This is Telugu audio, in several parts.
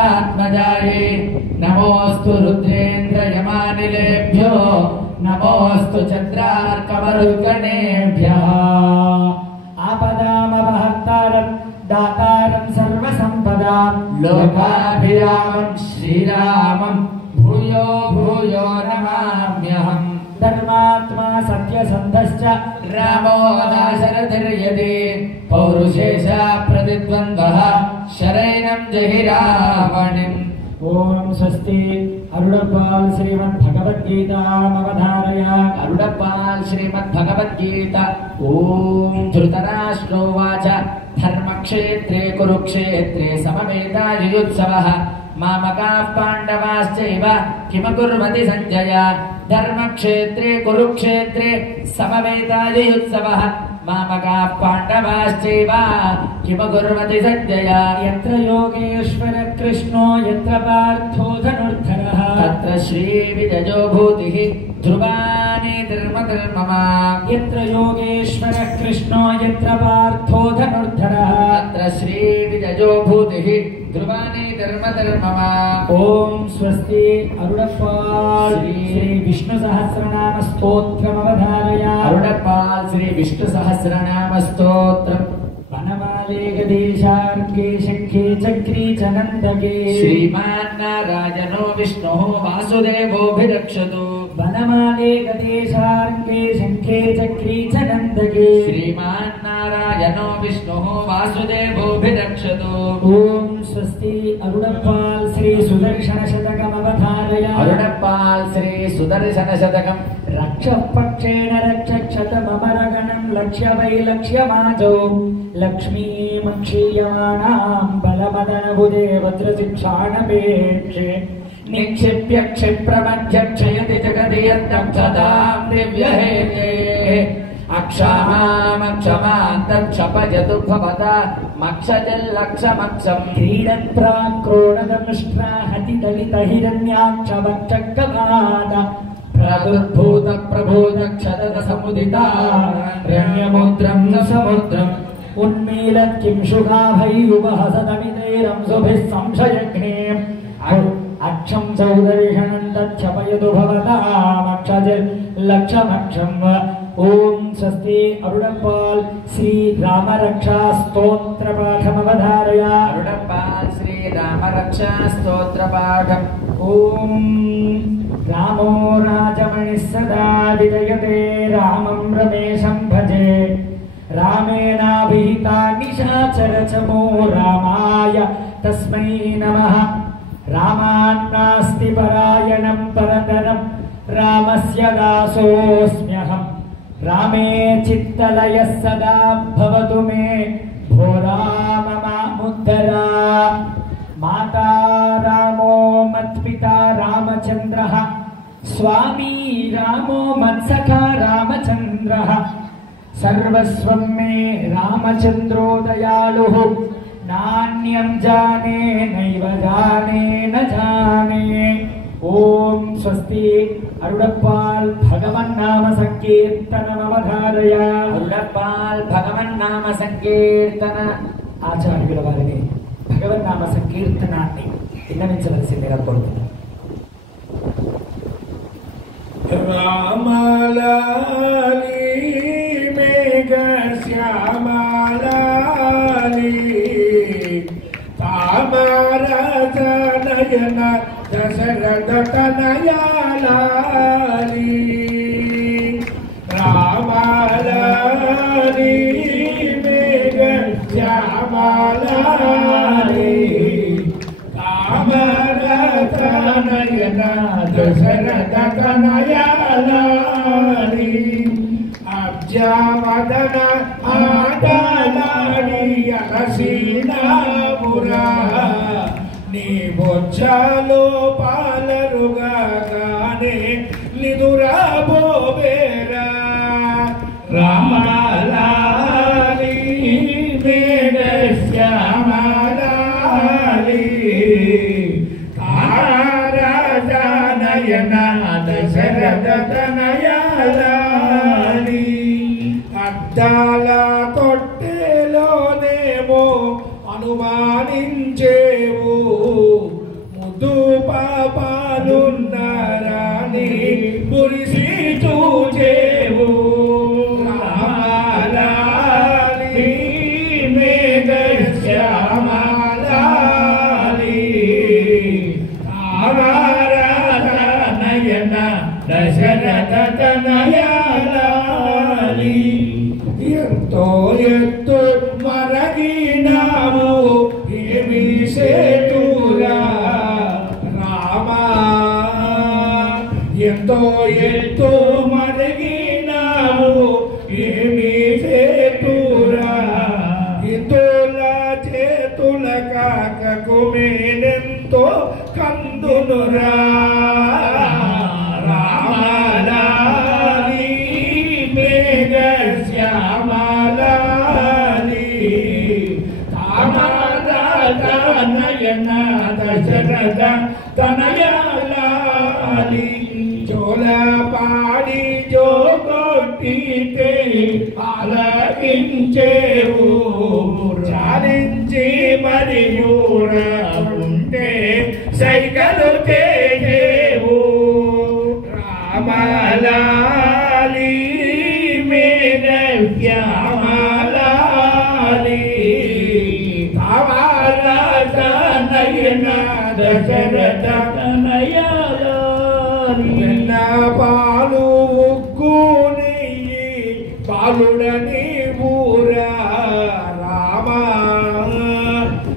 गणात्मजाये नमोऽस्तु रुद्रेन्द्रयमानिलेभ्यो नमोऽस्तु चन्द्रार्कमरुद्गणेभ्यः आपदामपहर्तारं दातारं सर्वसम्पदां लोकाभिरामं श्रीरामं भूयो भूयो नमाम्यहम् धर्मात्मा सत्यसन्धश्च रामो दाशरथिर्यदि पौरुषेशा प्रतिद्वन्द्वः शरैनं जहि रावणिम् ओम स्वस्ति अरुणपाल श्रीमद्भगवद्गीतामवधारय अरुणपाल श्रीमद्भगवद्गीता ओम धृतराष्ट्रोवाच धर्मक्षेत्रे कुरुक्षेत्रे समवेतायुत्सवः मामकाः पाण्डवाश्चैव किमकुर्वति सञ्जय धर्मक्षेत्रे कुरुक्षेत्रे समवेतायुत्सवः मामकाः पाण्डवाश्चैव किमकुर्वति सञ्जय यत्र योगेश्वर कृष्णो यत्र पार्थो धनुर्धरः तत्र श्रीविजयो भूतिः ध्रुवानीतिर्मतिर्मम यत्र योगेश्वर कृष्णो यत्र पार्थो धनुर्धरः तत्र श्रीविजयो भूतिः ध्रुवानीतिर्मतिर्मम ओम स्वस्ति अरुणपाल श्री विष्णु सहस्रनाम स्तोत्रमवधारय अरुणपाल श्री विष्णु सहस्रनाम स्तोत्रम् वनमाले गदेशार्के शङ्खे चक्री च नन्दके श्रीमान्नारायणो विष्णुः वासुदेवोऽभिरक्षतु वनमाले गदेशार्के शङ्खे चक्री च नन्दके श्रीमान्नारायणो विष्णुः वासुदेवोऽभिरक्षतु ओम स्वस्ति अरुणपाल श्री सुदर्शन शतकमवधारय अरुणपाल श्री सुदर्शन शतकम् रक्षपक्षेण रक्षक्षतममरगणं लक्ष्य वैलक्ष्यमाजौ लक्ष्मीमक्षीयमाणां बलमदनभुजे वज्रशिक्षाणपेक्षे निक्षिप्य क्षिप्रमध्यक्षयति जगदीयन्दक्षतां दिव्यहेते अक्षमामक्षमान्तक्षपयतु भवता मक्षजल्लक्षमक्षम् क्रीडत्प्राक्रोणदमुष्ट्रा हतिदलितहिरण्याक्षवक्षकपाद प्रदुर्भूत प्रभूतक्षदत समुदिता रण्यमुद्रं न समुद्रम् उन्मीलत् किं शुकाभैरुपहसतमितैरं सुभिः संशयघ्ने अक्षं सौदर्शनं तच्छपयतु भवतामक्षजल्लक्षमक्षम् ओम स्वस्ति अरुणपाल श्री रामरक्षा स्तोत्रपाठमवधारय अरुणपाल श्री रामरक्षा स्तोत्रपाठम् ओम रामो राजमणिः सदा विजयते रामं रमेशं भजे रामेणाभिहिता निशाचरचमो रामाय तस्मै नमः रामान्नास्ति परायणं परतरं रामस्य दासोऽस्म्यहम् रामे चित्तलयः सदा भवतु मे भो राम मामुद्धरा माता रामो मत्पिता रामचन्द्रः स्वामी रामो मत्सखा रामचन्द्रः सर्वस्वं मे रामचन्द्रो दयालुः नान्यं जाने नैव जाने न जाने ओम स्वस्ति अरुणपाल भगवन्नाम संकीर्तनमवधारय अरुणपाल भगवन्नाम संकीर्तन ఆచార్యుల వారిని భగవన్నామ సంకీర్తనాన్ని విన్నవించవలసిందిగా కోరుతున్నాను. రామలాలి మేఘ శ్యామలాలి తామరజనయన దశరథ తనయాలాలి రామలాలి మేఘ శ్యామలాలి తామరజనయన దశరథ తనయాలాలి అబ్జావదన ఆడలాడి అలసీనామురా నీ బొజ్జలో పాలరుగానే నిదురా బోబేరా రామలాలి మేఘ శ్యామలాలి తారాజనయన దశరథ తనయాలాలి అద్దాల తొట్టెలోనేమో అనుమానించేవు మురిసి చూచేవు రామాలాలి మేఘ శ్యామలాలి నయన దశరథ తనయాలి ఎంతో ఎత్తు మరగినాము ఏమి సేతురా రామా ఎంతో ఎత్తు మరగినాము ఏమి సేతురా ఇతుల చేతుల కాకకు మేనెంతో కందునురా రామలాలి మేఘ శ్యామలాలి నయన దశరథ తనయాలి జోల పాడి జోగొట్టితే ఆలకించేవు చాలించి మరియు ఉంటే సైకలు చేయేవు రామలాలి మేఘ శ్యామలాలి నయన దశరథ తనయాలి పాలు ఉగ్గు నెయ్యి పాలుడని ఊరా రామా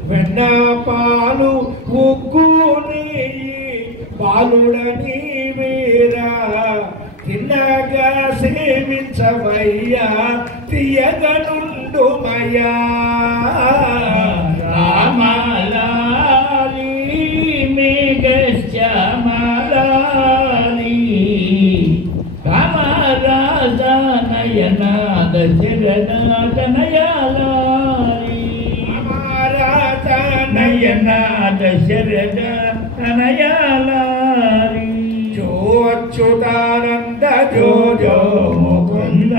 వెన్న పాలు ఉగ్గు నెయ్యి పాలుడని వీరా తిన్నగా సేవించవయ్యా తీయగనుండుమయ్యా రామలాలి మేఘ శ్యామలాలి రామరాజ నయన దశరథ తనయాలి రామరాజ నయన దశరథ తనయాలి జో అచ్యుతానంద జో జో ముకుంద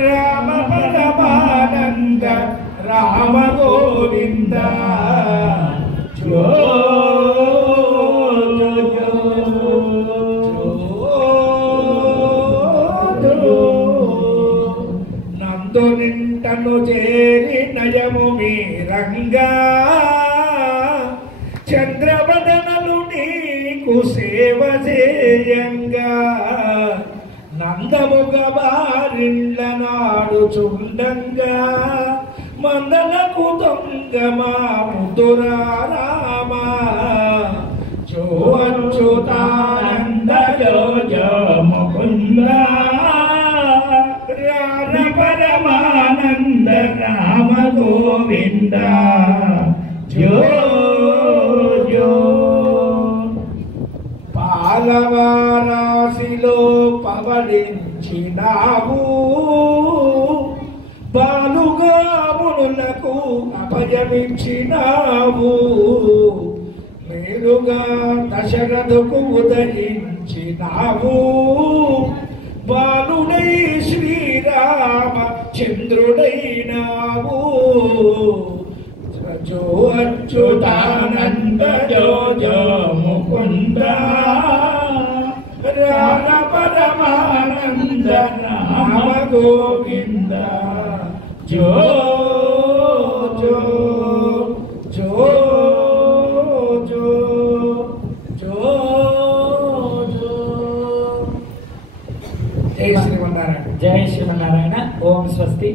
రామ పరమానంద రామ గోవింద జో నందు నింటను చేరి నయము మీరంగా చంద్రవదనలు నీకు సేవ చేయంగా నందముగ బారిండ్ల నాడు చుండంగా మందలకు దొంగమా ముదురారామా జో అచ్యుతానంద జో జో ముకుంద రామ పరమానంద రామ గోవింద జో జో పాలవారాశిలో పవళించినావు బాలుగా మునులకు అభయమిచ్చినావు మేలుగా దశరథకు ఉదయించినావు బాలుడై శ్రీరామ చంద్రుడైనావు జో అచ్యుతానంద జో జో ముకుంద రామ పరమానంద రామ గోవింద జో జో జో జో జో జో జై శ్రీమన్నారాయణ. జై శ్రీమన్నారాయణ. ఓం స్వస్తి.